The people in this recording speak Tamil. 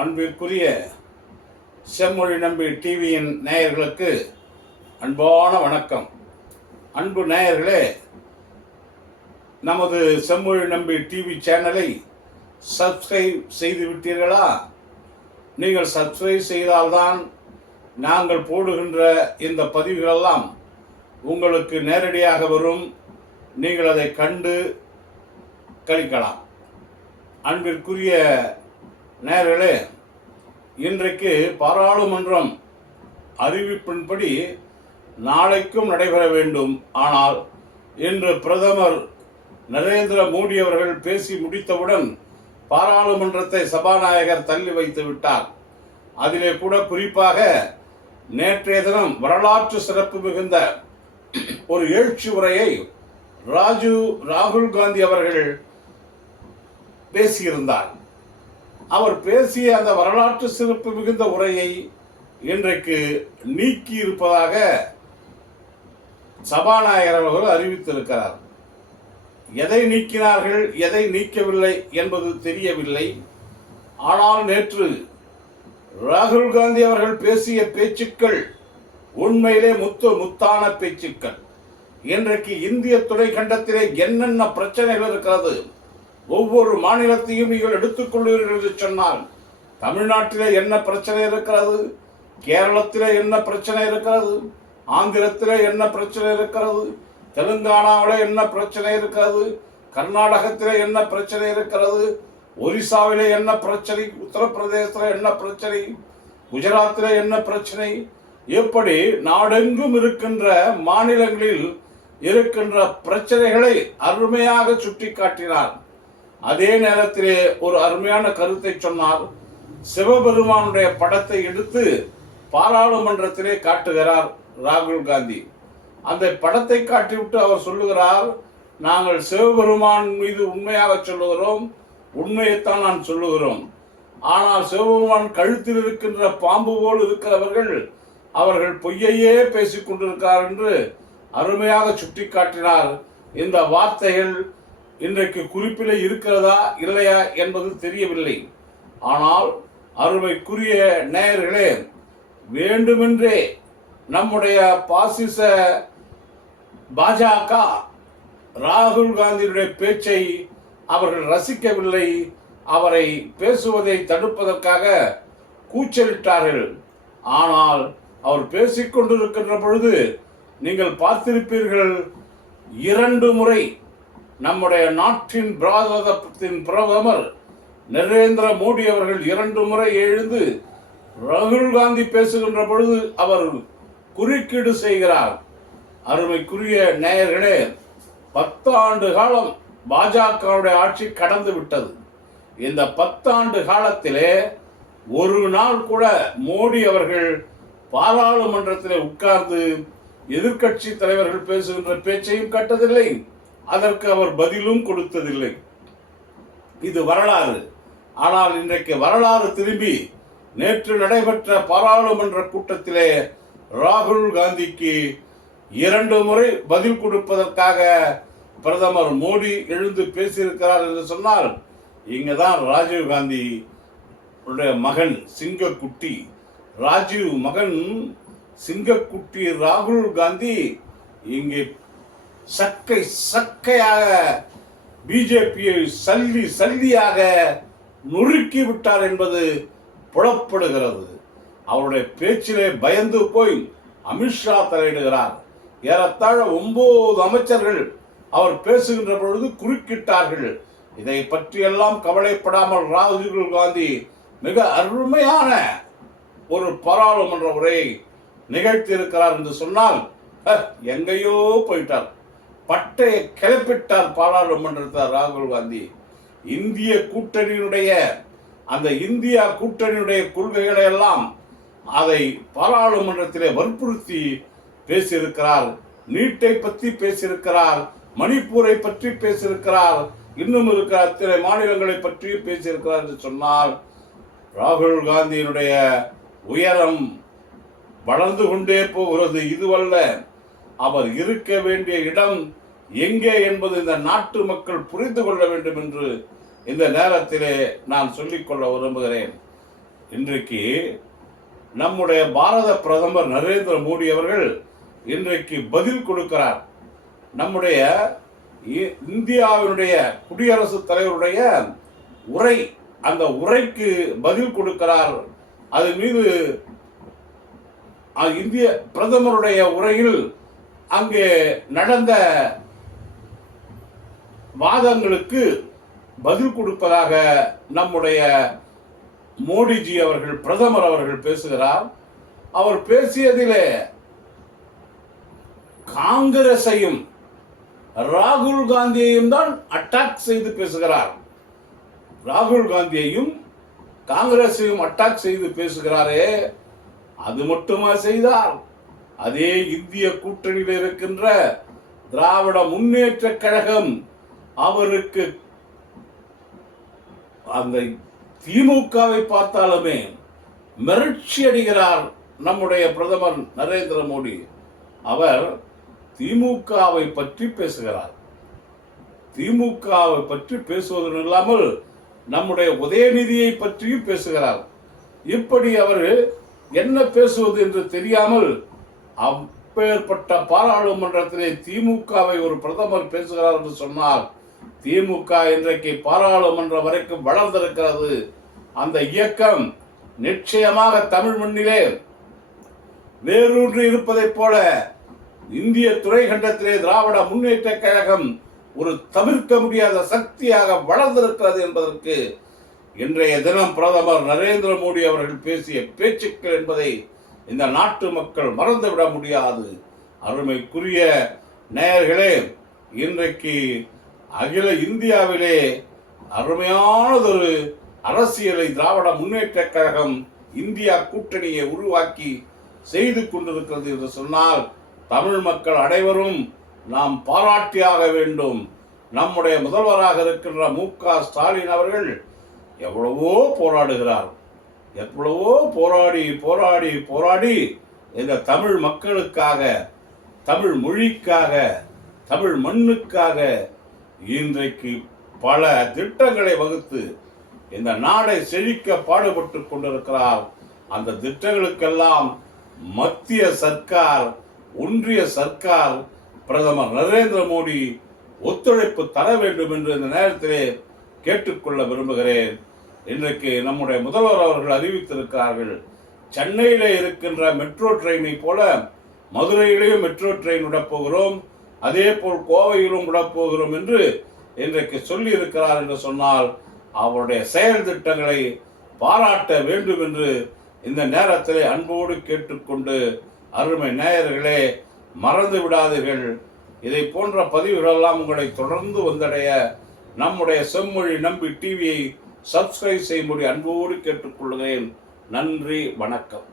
அன்பிற்குரிய செம்மொழி நம்பி டிவியின் நேயர்களுக்கு அன்பான வணக்கம். அன்பு நேயர்களே, நமது செம்மொழி நம்பி டிவி சேனலை சப்ஸ்கிரைப் செய்து விட்டீர்களா? நீங்கள் சப்ஸ்கிரைப் செய்தால்தான் நாங்கள் போடுகின்ற இந்த பதிவுகளெல்லாம் உங்களுக்கு நேரடியாக வரும். நீங்கள் அதை கண்டு கழிக்கலாம். அன்பிற்குரிய நேயர்களே, இன்றைக்கு பாராளுமன்றம் அறிவிப்பின்படி நாளைக்கும் நடைபெற வேண்டும். ஆனால் இன்று பிரதமர் நரேந்திர மோடி அவர்கள் பேசி முடித்தவுடன் பாராளுமன்றத்தை சபாநாயகர் தள்ளி வைத்து விட்டார். அதிலே கூட குறிப்பாக நேற்றைய தினம் வரலாற்று சிறப்பு மிகுந்த ஒரு எழுச்சி உரையை ராகுல் காந்தி அவர்கள் பேசியிருந்தார். அவர் பேசிய அந்த வரலாற்று சிறப்பு மிகுந்த உரையை இன்றைக்கு நீக்கி இருப்பதாக சபாநாயகர் அவர்கள் அறிவித்திருக்கிறார். எதை நீக்கினார்கள், எதை நீக்கவில்லை என்பது தெரியவில்லை. ஆனால் நேற்று ராகுல் காந்தி அவர்கள் பேசிய பேச்சுக்கள் உண்மையிலே முத்தான பேச்சுக்கள். இன்றைக்கு இந்திய துணைக்கண்டத்திலே என்னென்ன பிரச்சனைகள் இருக்கிறது, ஒவ்வொரு மாநிலத்தையும் நீங்கள் எடுத்துக்கொள்வீர்கள் என்று சொன்னால் தமிழ்நாட்டிலே என்ன பிரச்சனை இருக்கிறது, கேரளத்திலே என்ன பிரச்சனை இருக்கிறது, ஆந்திரத்திலே என்ன பிரச்சனை இருக்கிறது, தெலுங்கானாவிலே என்ன பிரச்சனை இருக்கிறது, கர்நாடகத்திலே என்ன பிரச்சனை இருக்கிறது, ஒரிசாவிலே என்ன பிரச்சனை, உத்தரப்பிரதேசத்தில் என்ன பிரச்சனை, குஜராத்திலே என்ன பிரச்சனை, எப்படி நாடெங்கும் இருக்கின்ற மாநிலங்களில் இருக்கின்ற பிரச்சனைகளை அருமையாக சுட்டி காட்டினார். அதே நேரத்திலே ஒரு அருமையான கருத்தை சொன்னார். சிவபெருமானுடைய படத்தை எடுத்து பாராளுமன்றத்திலே காட்டுகிறார் ராகுல் காந்தி. அந்த படத்தை காட்டிவிட்டு அவர் சொல்லுகிறார், நாங்கள் சிவபெருமான் மீது உண்மையாக சொல்லுகிறோம், உண்மையைத்தான் நான் சொல்லுகிறோம். ஆனால் சிவபெருமான் கழுத்தில் இருக்கின்ற பாம்பு போல் இருக்கிறவர்கள் அவர்கள் பொய்யையே பேசிக் கொண்டிருக்கிறார் என்று அருமையாக சுட்டி காட்டினார். இந்த வார்த்தைகள் இன்றைக்கு குறிப்பிலே இருக்கிறதா இல்லையா என்பது தெரியவில்லை. ஆனால் அருமைக்குரிய நேயர்களே, வேண்டுமென்றே நம்முடைய பாசிச பாஜக ராகுல் காந்தியுடைய பேச்சை அவர்கள் ரசிக்கவில்லை. அவரை பேசுவதை தடுப்பதற்காக கூச்சலிட்டார்கள். ஆனால் அவர் பேசிக்கொண்டிருக்கின்ற பொழுது நீங்கள் பார்த்திருப்பீர்கள், 2 முறை நம்முடைய நாட்டின் பாரதத்தின் பிரதமர் நரேந்திர மோடி அவர்கள் 2 முறை எழுந்து ராகுல் காந்தி பேசுகின்ற பொழுது அவர் குறுக்கீடு செய்கிறார். அருமைக்குரிய நேயர்களே, 10 ஆண்டு காலம் பாஜகவுடைய ஆட்சி கடந்து விட்டது. இந்த 10 ஆண்டு காலத்திலே ஒரு நாள் கூட மோடி அவர்கள் பாராளுமன்றத்திலே உட்கார்ந்து எதிர்கட்சி தலைவர்கள் பேசுகின்ற பேச்சையும் கட்டதில்லை, அதற்கு அவர் பதிலும் கொடுத்ததில்லை. இது வரலாறு. ஆனால் இன்றைக்கு வரலாறு திரும்பி நேற்று நடைபெற்ற பாராளுமன்ற கூட்டத்திலே ராகுல் காந்திக்கு 2 முறை பதில் கொடுப்பதற்காக பிரதமர் மோடி எழுந்து பேசியிருக்கிறார் என்று சொன்னால், இங்கதான் ராஜீவ் காந்தி மகன் சிங்கக்குட்டி, ராஜீவ் மகன் சிங்கக்குட்டி ராகுல் காந்தி இங்கே சக்கையாக பிஜேபியை சல்லியாக நொறுக்கி விட்டார் என்பது புலப்படுகிறது. அவருடைய பேச்சிலே பயந்து போய் அமித்ஷா தலையிடுகிறார். ஏறத்தாழ 9 அமைச்சர்கள் அவர் பேசுகின்ற பொழுது குறுக்கிட்டார்கள். இதை பற்றியெல்லாம் கவலைப்படாமல் ராகுல் காந்தி மிக அருமையான ஒரு பாராளுமன்ற உரையை நிகழ்த்தி இருக்கிறார் என்று சொன்னால் எங்கேயோ போயிட்டார், பட்டையை கிளப்பிட்டார் பாராளுமன்றத்தில் ராகுல் காந்தி. இந்திய கூட்டணியினுடைய அந்த இந்தியா கூட்டணியுடைய கொள்கைகளை எல்லாம் அதை பாராளுமன்றத்திலே வற்புறுத்தி பேசியிருக்கிறார். நீட்டை பற்றி பேசியிருக்கிறார், மணிப்பூரை பற்றி பேசியிருக்கிறார், இன்னும் இருக்கிற அத்தனை மாநிலங்களை பற்றி பேசியிருக்கிறார் என்று சொன்னால் ராகுல் காந்தியினுடைய உயரம் வளர்ந்து கொண்டே போகிறது. இதுவல்ல, அவர் இருக்க வேண்டிய இடம் எங்கே என்பது இந்த நாட்டு மக்கள் புரிந்து கொள்ள வேண்டும் என்று இந்த நேரத்திலே நான் சொல்லிக்கொள்ள விரும்புகிறேன். இன்றைக்கு நம்முடைய பாரத பிரதமர் நரேந்திர மோடி அவர்கள் இன்றைக்கு பதில் கொடுக்கிறார். நம்முடைய இந்தியாவினுடைய குடியரசுத் தலைவருடைய உரை, அந்த உரைக்கு பதில் கொடுக்கிறார். அது மீது இந்திய பிரதமருடைய உரையில் அங்கே நடந்த வாதங்களுக்கு பதில் கொடுப்பதாக நம்முடைய மோடிஜி அவர்கள், பிரதமர் அவர்கள் பேசுகிறார். அவர் பேசியதிலே காங்கிரஸையும் ராகுல் காந்தியையும் தான் அட்டாக் செய்து பேசுகிறார். ராகுல் காந்தியையும் காங்கிரஸையும் அட்டாக் செய்து பேசுகிறாரே, அது மட்டுமா செய்தார்? அதே இந்திய கூட்டணியில் இருக்கின்ற திராவிட முன்னேற்ற கழகம் அவருக்கு அந்த திமுகவை பார்த்தாலுமே மிரட்சி அடைகிறார் நம்முடைய பிரதமர் நரேந்திர மோடி. அவர் திமுகவை பற்றி பேசுகிறார். திமுகவை பற்றி பேசுவதும் இல்லாமல் நம்முடைய உதயநிதியை பற்றியும் பேசுகிறார். இப்படி அவர் என்ன பேசுவது என்று தெரியாமல் அப்பேற்பட்ட பாராளுமன்றத்திலே திமுகவை ஒரு பிரதமர் பேசுகிறார் என்று சொன்னால், திமுக இன்றைக்கு பாராளுமன்றம் வரைக்கும் வளர்ந்திருக்கிறது. அந்த இயக்கம் நிச்சயமாக தமிழ் மண்ணிலே வேரூன்றி இருப்பதைப் போல இந்திய துணைக்கண்டத்திலே திராவிட முன்னேற்ற கழகம் ஒரு தவிர்க்க முடியாத சக்தியாக வளர்ந்திருக்கிறது என்பதற்கு இன்றைய தினம் பிரதமர் நரேந்திர மோடி அவர்கள் பேசிய பேச்சுக்கள் என்பதை இந்த நாட்டு மக்கள் மறந்துவிட முடியாது. அருமைக்குரிய நேயர்களே, இன்றைக்கு அகில இந்தியாவிலே அருமையானதொரு அரசியலை திராவிட முன்னேற்ற கழகம் இந்தியா கூட்டணியை உருவாக்கி செய்து கொண்டிருக்கிறது என்று சொன்னால், தமிழ் மக்கள் அனைவரும் நாம் பாராட்டியாக வேண்டும். நம்முடைய முதல்வராக இருக்கின்ற மு.க. ஸ்டாலின் அவர்கள் எவ்வளவோ போராடுகிறார். எவ்வளவோ போராடி போராடி போராடி இந்த தமிழ் மக்களுக்காக, தமிழ் மொழிக்காக, தமிழ் மண்ணுக்காக இன்றைக்கு பல திட்டங்களை வகுத்து இந்த நாடை செழிக்க பாடுபட்டு கொண்டிருக்கிறார். அந்த திட்டங்களுக்கெல்லாம் மத்திய சர்க்கார், ஒன்றிய சர்க்கார், பிரதமர் நரேந்திர மோடி ஒத்துழைப்பு தர வேண்டும் என்று இந்த நேரத்திலே கேட்டுக்கொள்ள விரும்புகிறேன். இன்றைக்கு நம்முடைய முதல்வர் அவர்கள் அறிவித்திருக்கிறார்கள், சென்னையிலே இருக்கின்ற மெட்ரோ ட்ரெயினை போல மதுரையிலேயும் மெட்ரோ ட்ரெயின் விடப்போகிறோம், அதே போல் கோவையிலும் விடப்போகிறோம் என்று இன்றைக்கு சொல்லி இருக்கிறார் என்று சொன்னால், அவருடைய செயல் திட்டங்களை பாராட்ட வேண்டும் என்று இந்த நேரத்திலே அன்போடு கேட்டுக்கொண்டு, அருமை நேயர்களே, மறந்து விடாதீர்கள். இதை போன்ற பதிவுகளெல்லாம் உங்களை தொடர்ந்து வந்தடைய நம்முடைய செம்மொழி நம்பி டிவியை சப்ஸ்கிரைப் செய்யும்படி அன்போடு கேட்டுக்கொள்கிறேன். நன்றி, வணக்கம்.